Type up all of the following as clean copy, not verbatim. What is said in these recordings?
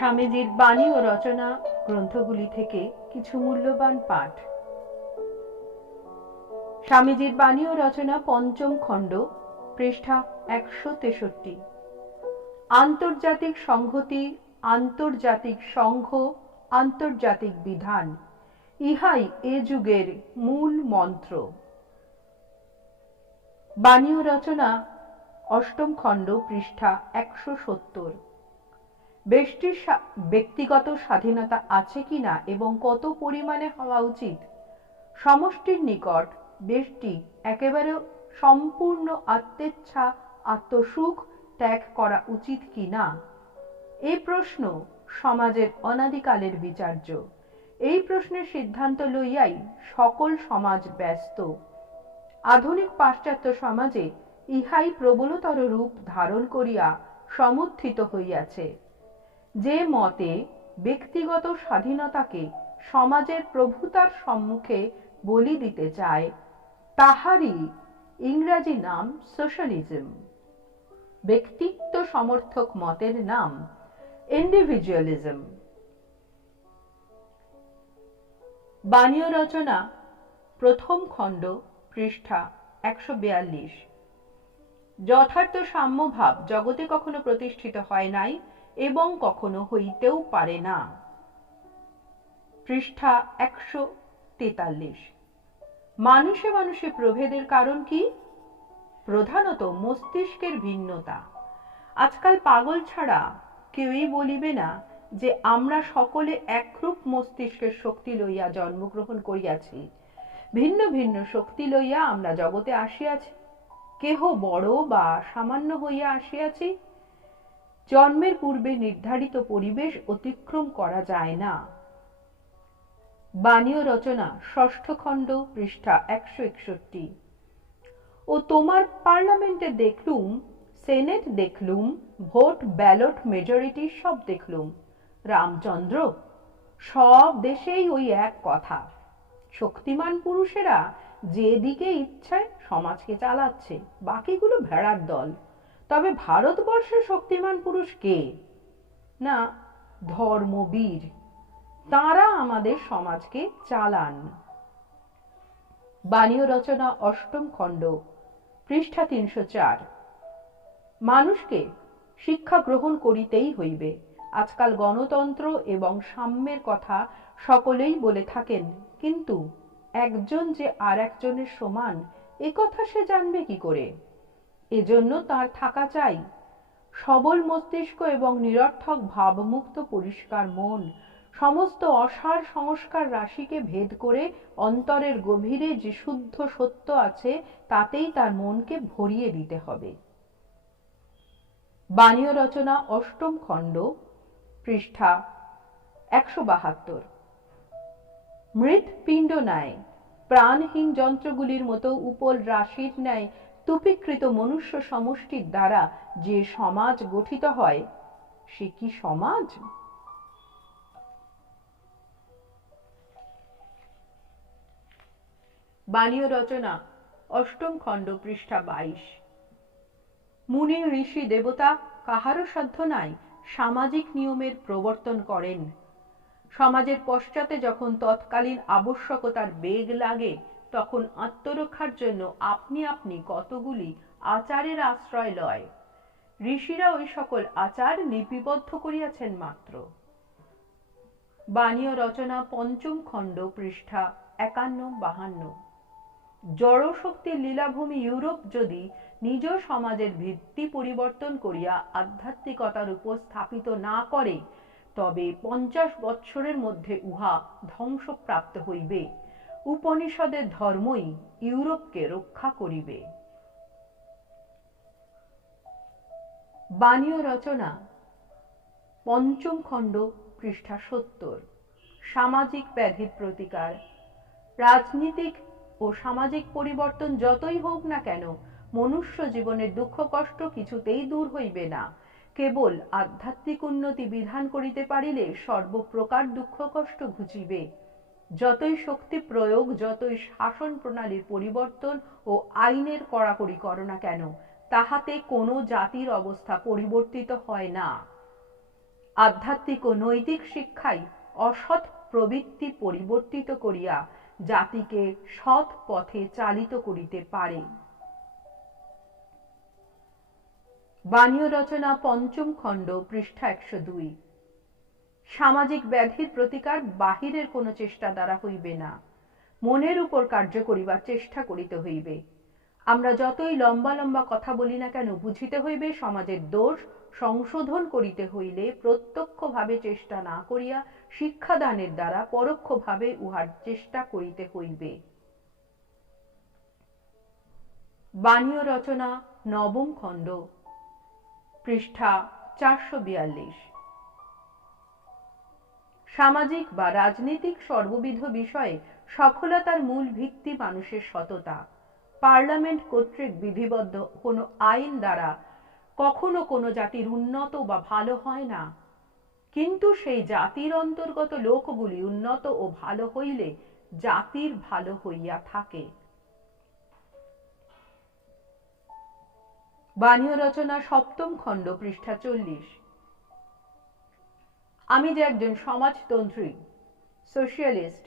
স্বামীজির বাণী ও রচনা গ্রন্থগুলি থেকে কিছু মূল্যবান পাঠ। স্বামীজির বাণী ও রচনা পঞ্চম খণ্ড, পৃষ্ঠা 163। আন্তর্জাতিক সংহতি, আন্তর্জাতিক সংঘ, আন্তর্জাতিক বিধান, ইহাই এ যুগের মূল মন্ত্র। বাণী ও রচনা অষ্টম খণ্ড, পৃষ্ঠা 170। ব্যক্তির ব্যক্তিগত স্বাধীনতা আছে কিনা এবং কত পরিমাণে হওয়া উচিত? সমষ্টির নিকট ব্যক্তি একেবারে সম্পূর্ণ আত্মেচ্ছা, আত্মসুখ ত্যাগ করা উচিত কিনা? এই প্রশ্ন সমাজের অনাদিকালের বিচার্য। এই প্রশ্নের সিদ্ধান্ত লইয়াই সকল সমাজ ব্যস্ত। আধুনিক পাশ্চাত্য সমাজে ইহাই প্রবলতর রূপ ধারণ করিয়া সমুত্থিত হইয়াছে। যে মতে ব্যক্তিগত স্বাধীনতাকে সমাজের প্রভুতার সম্মুখে বলি দিতে চায়, তাহারই ইংরাজি নাম সোশ্যালিজম। ব্যক্তিত্ব সমর্থক মতের নাম ইন্ডিভিজুয়ালিজম। বাণী ও রচনা প্রথম খণ্ড, পৃষ্ঠা 142। যথার্থ সাম্যভাব জগতে কখনো প্রতিষ্ঠিত হয় নাই এবং কখনো হইতেও পারে না। পৃষ্ঠা 143। মানুষে মানুষে প্রভেদের কারণ কি? প্রধানত মস্তিষ্কের ভিন্নতা। আজকাল পাগল ছাড়া কেউই বলিবে না যে আমরা সকলে একরূপ মস্তিষ্কের শক্তি লইয়া জন্মগ্রহণ করিয়াছি। ভিন্ন ভিন্ন শক্তি লইয়া আমরা জগতে আসিয়াছি। কেহ বড় বা সামান্য হইয়া আসিয়াছি। জন্মের পূর্বে নির্ধারিত পরিবেশ অতিক্রম করা যায় না। বাণী ও রচনা ষষ্ঠ খণ্ড, পৃষ্ঠা 161। ও তোমার পার্লামেন্টে দেখলুম, সেনেট দেখলুম, ভোট ব্যালট মেজরিটি সব দেখলুম। রামচন্দ্র, সব দেশেই ওই এক কথা। শক্তিমান পুরুষেরা যেদিকে ইচ্ছায় সমাজকে চালাচ্ছে, বাকিগুলো ভেড়ার দল। তবে ভারতবর্ষের শক্তিমান পুরুষ কে? না, ধর্মবীর। তাঁরা আমাদের সমাজকে চালান। বাণী ও রচনা অষ্টম খণ্ড, পৃষ্ঠা 304। মানুষকে শিক্ষা গ্রহণ করিতেই হইবে। আজকাল গণতন্ত্র এবং সাম্যের কথা সকলেই বলে থাকেন, কিন্তু একজন যে আর একজনের সমান এ কথা সে জানবে কি করে? এজন্য তার থাকা চাই সবল মস্তিষ্ক এবং নিরর্থক ভাবমুক্ত পরিষ্কার মন। সমস্ত অসার সংস্কার রাশিকে ভেদ করে অন্তরের গভীরে যে শুদ্ধ সত্য আছে তাতেই তার মনকে ভরিয়ে দিতে হবে। বাণী ও রচনা অষ্টম খণ্ড, পৃষ্ঠা 172। মৃৎপিণ্ড ন্যায় প্রাণহীন যন্ত্রগুলির মতো উপল রাশির ন্যায় তুপীকৃত মনুষ্য সমষ্টির দ্বারা যে সমাজ গঠিত হয়, সে কি সমাজ? বাণী ও রচনা অষ্টম খণ্ড, পৃষ্ঠা 22। মুনি ঋষি দেবতা কাহারও সাধ্য নাই সামাজিক নিয়মের প্রবর্তন করেন। সমাজের পশ্চাতে যখন তৎকালীন আবশ্যকতার বেগ লাগে, তখন আত্মরক্ষার জন্য আপনি আপনি কতগুলি আচারের আশ্রয় লয়। ঋষিরা ওই সকল আচার লিপিবদ্ধ করিয়াছেন মাত্র। বাণী ও রচনা পঞ্চম খণ্ড, পৃষ্ঠা 51-52। জড়শক্তির লীলাভূমি ইউরোপ যদি নিজ সমাজের ভিত্তি পরিবর্তন করিয়া আধ্যাত্মিকতার উপর স্থাপিত না করে, তবে 50 বৎসরের মধ্যে উহা ধ্বংসপ্রাপ্ত হইবে। উপনিষদের ধর্মই ইউরোপকে রক্ষা করিবে। বাণী ও রচনা পঞ্চম খণ্ড, পৃষ্ঠা 70। সামাজিক ব্যাধির প্রতিকার। রাজনীতিক ও সামাজিক পরিবর্তন যতই হোক না কেন, মনুষ্য জীবনের দুঃখ কষ্ট কিছুতেই দূর হইবে না। কেবল আধ্যাত্মিক উন্নতি বিধান করিতে পারিলে সর্বপ্রকার দুঃখ কষ্ট ঘুচিবে। যতই শক্তি প্রয়োগ, যতই শাসন প্রণালীর পরিবর্তন ও আইনের কড়াকড়ি করো না কেন, তাহাতে কোনো জাতির অবস্থা পরিবর্তিত হয় না। আধ্যাত্মিক ও নৈতিক শিক্ষাই অসৎ প্রবৃত্তি পরিবর্তিত করিয়া জাতিকে সৎ পথে চালিত করিতে পারে। বাণীয় রচনা পঞ্চম খণ্ড, পৃষ্ঠা 102। সামাজিক ব্যাধির প্রতিকার বাহিরের কোনো চেষ্টা দ্বারা হইবে না, মনের উপর কার্য করিবার চেষ্টা করিতে হইবে। আমরা যতই লম্বা লম্বা কথা বলি না কেন, বুঝিতে হইবে সমাজের দোষ সংশোধন করিতে হইলে প্রত্যক্ষভাবে চেষ্টা না করিয়া শিক্ষাদানের দ্বারা পরোক্ষভাবে উহার চেষ্টা করিতে হইবে। বাণীয় রচনা নবম খণ্ড, পৃষ্ঠা 442। সামাজিক বা রাজনৈতিক সর্ববিধ বিষয়ে সফলতার মূল ভিত্তি মানুষের সততা। পার্লামেন্ট কর্তৃক বিধিবদ্ধ কোনো আইন দ্বারা কখনো কোনো জাতির উন্নত বা ভালো হয় না, কিন্তু সেই জাতির অন্তর্গত লোকগুলি উন্নত ও ভালো হইলে জাতির ভালো হইয়া থাকে। বাণীয় রচনা সপ্তম খণ্ড, পৃষ্ঠা 40। আমি যে একজন সমাজতন্ত্রী সোশিয়ালিস্ট,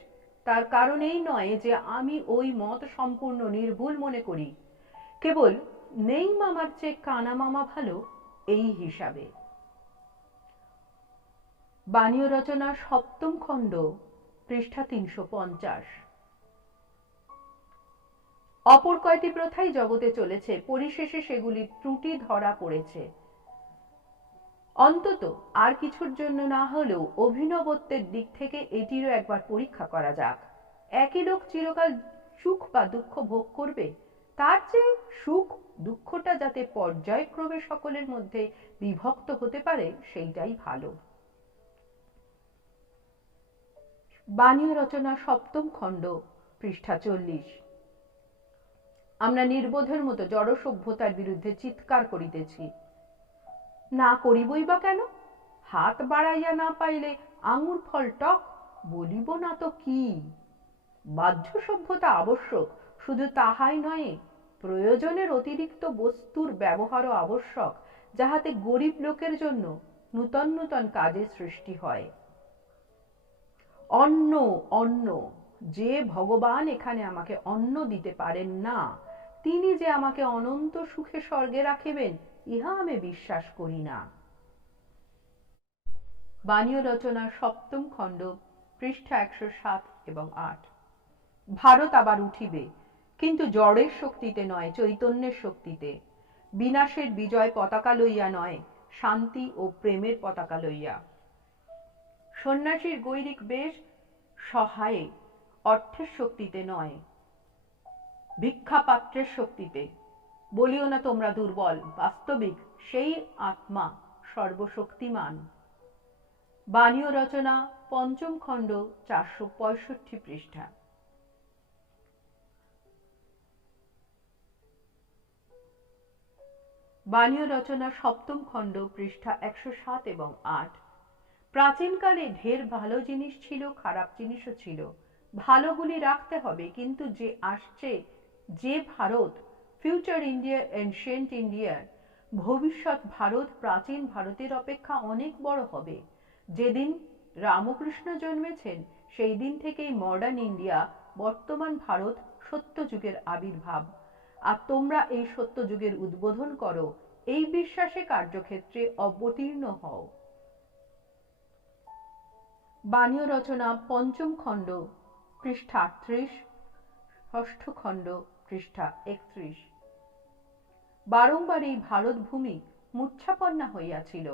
তার কারণ এই নয় যে আমি ওই মত সম্পূর্ণ নির্ভুল মনে করি, কেবল নেই মামার চেয়ে কানা মামা ভালো এই হিসাবে। বাণীয় রচনা সপ্তম খণ্ড, পৃষ্ঠা 350। অপর কয়টি প্রথাই জগতে চলেছে, পরিশেষে সেগুলির ত্রুটি ধরা পড়েছে। অন্তত আর কিছুর জন্য না হলেও অভিনবত্বের দিক থেকে এটিরও একবার পরীক্ষা করা যাক। একই লোক চিরকাল সুখ বা দুঃখ ভোগ করবে, তার চেয়ে সুখ দুঃখটা যাতে পর্যায়ক্রমে সকলের মধ্যে বিভক্ত হতে পারে সেইটাই ভালো। বাণীয় রচনা সপ্তম খণ্ড, পৃষ্ঠা 40। আমরা নির্বোধের মতো জড় সভ্যতার বিরুদ্ধে চিৎকার করিতেছি, না করিবই বা কেন? হাত বাড়াইয়া না পাইলে আঙুর ফল টক, বলিব না তো কি? বাহ্য সভ্যতা আবশ্যক, শুধু তাহাই নয়, প্রয়োজনের অতিরিক্ত বস্তুর ব্যবহারও আবশ্যক, যাহাতে গরিব লোকের জন্য নূতন নূতন কাজের সৃষ্টি হয়। অন্ন অন্ন, যে ভগবান এখানে আমাকে অন্ন দিতে পারেন না, তিনি যে আমাকে অনন্ত সুখে স্বর্গে রাখিবেন, ইহা আমি বিশ্বাস করি না। বাণীয় রচনা সপ্তম খণ্ড, পৃষ্ঠা 107 এবং 8। ভারত আবার উঠিবে, কিন্তু জড়ের শক্তিতে নয়, চৈতন্যের শক্তিতে। বিনাশের বিজয় পতাকা লইয়া নয়, শান্তি ও প্রেমের পতাকা লইয়া। সন্ন্যাসীর গৈরিক বেশ সহায়ে, অর্থের শক্তিতে নয়, ভিক্ষাপাত্রের শক্তিতে। বলিও না তোমরা দুর্বল, বাস্তবিক সেই আত্মা সর্বশক্তিমান। বাণীয় রচনা পঞ্চম খণ্ড, 465 পৃষ্ঠা। বাণীয় রচনা সপ্তম খণ্ড, পৃষ্ঠা 107 এবং 8। প্রাচীনকালে ঢের ভালো জিনিস ছিল, খারাপ জিনিসও ছিল। ভালোগুলি রাখতে হবে, কিন্তু যে আসছে, যে Bharat, future India, ancient India, ভবিষ্যৎ ভারত প্রাচীন ভারতের অপেক্ষা অনেক বড় হবে। যেদিন রামকৃষ্ণ জন্মেছেন সেই দিন থেকেই মডার্ন ইন্ডিয়া, বর্তমান ভারত সত্যযুগের আবির্ভাব। আর তোমরা এই সত্যযুগের উদ্বোধন করো, এই বিশ্বাসে কার্যক্ষেত্রে অবতীর্ণ হও। বাণীয় রচনা পঞ্চম খণ্ড, পৃষ্ঠা 38, ষষ্ঠ খণ্ড, পৃষ্ঠা 31। বারংবার এই ভারত ভূমি মূর্ছাপন্না হইয়াছিল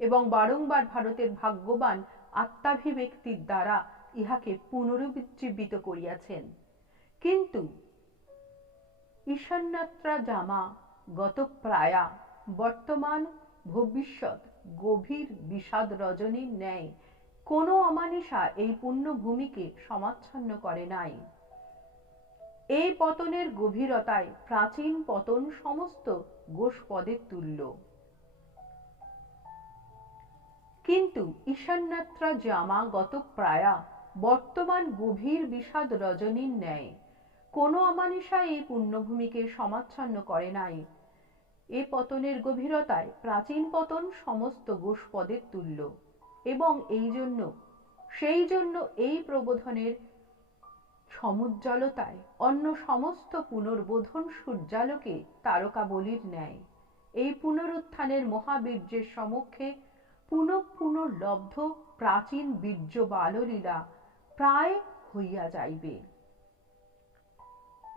এবং বারংবার ভারতের ভাগ্যবান আত্মাভিব্যক্তির দ্বারা ইহাকে পুনরুজ্জীবিত করিয়াছেন। কিন্তু ঈশান্যত্রা জামা গতপ্রায়া, বর্তমান ভবিষ্যৎ গভীর বিষাদ রজনীর ন্যায় কোনো অমানিসা এই পুণ্যভূমিকে সমাচ্ছন্ন করে নাই। এই পতনের গভীরতায় প্রাচীন পতন সমস্ত গোষ্পদের তুল্য। কিন্তু ঈশান্যত্রা জামা গতপ্রায়া, বর্তমান গভীর বিষাদ রজনীর ন্যায় কোনো অমানিসা এই পুণ্যভূমিকে সমাচ্ছন্ন করে নাই। এ পতনের গভীরতায় প্রাচীন পতন সমস্ত গোষ্পদের তুল্য। এবং সেই জন্য এই প্রবোধনের সমুজ্জ্বলতায় অন্য সমস্ত পুনর্বোধন সূর্যালোকে তারকাবলীর ন্যায় এই পুনরুত্থানের মহাবীর্যের সমক্ষে পুনঃপুনর্লব্ধ প্রাচীন বীর্য বাললীলা প্রায় হইয়া যাইবে।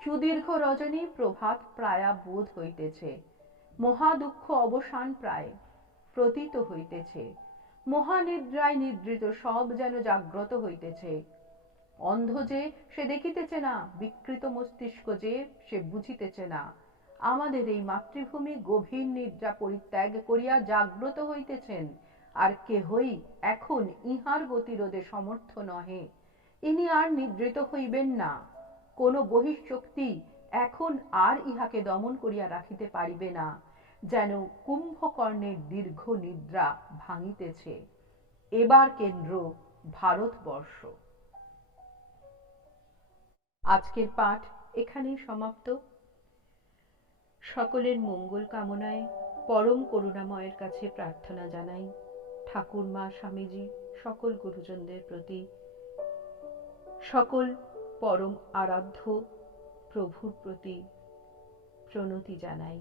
সুদীর্ঘ রজনী প্রভাত প্রায়া বোধ হইতেছে, মহাদুঃখ অবসান প্রায় প্রতীত হইতেছে, মহানিদ্রায় নিদ্রিত সব যেন জাগ্রত হইতেছে। অন্ধ যে সে দেখিতেছে না, বিকৃত মস্তিষ্ক যে সে বুঝিতেছে না। আমাদের এই মাতৃভূমি গভীর নিদ্রা পরিত্যাগ করিয়া জাগ্রত হইতেছেন, আর কেহই এখন ইহার গতিরোধে সমর্থ নহে। ইনি আর নিদ্রিত হইবেন না, কোন বহিঃশক্তি এখন আর ইহাকে দমন করিয়া রাখিতে পারিবে না। যেন কুম্ভকর্ণের দীর্ঘ নিদ্রা ভাঙিতেছে। এবার কেন্দ্র ভারতবর্ষ। আজকের পাঠ এখানেই সমাপ্ত। সকলের মঙ্গল কামনায় পরম করুণাময়ের কাছে প্রার্থনা জানাই। ঠাকুরমা, স্বামীজি, সকল গুরুজনদের প্রতি, সকল পরম আরাধ্য প্রভুর প্রতি প্রণতি জানাই।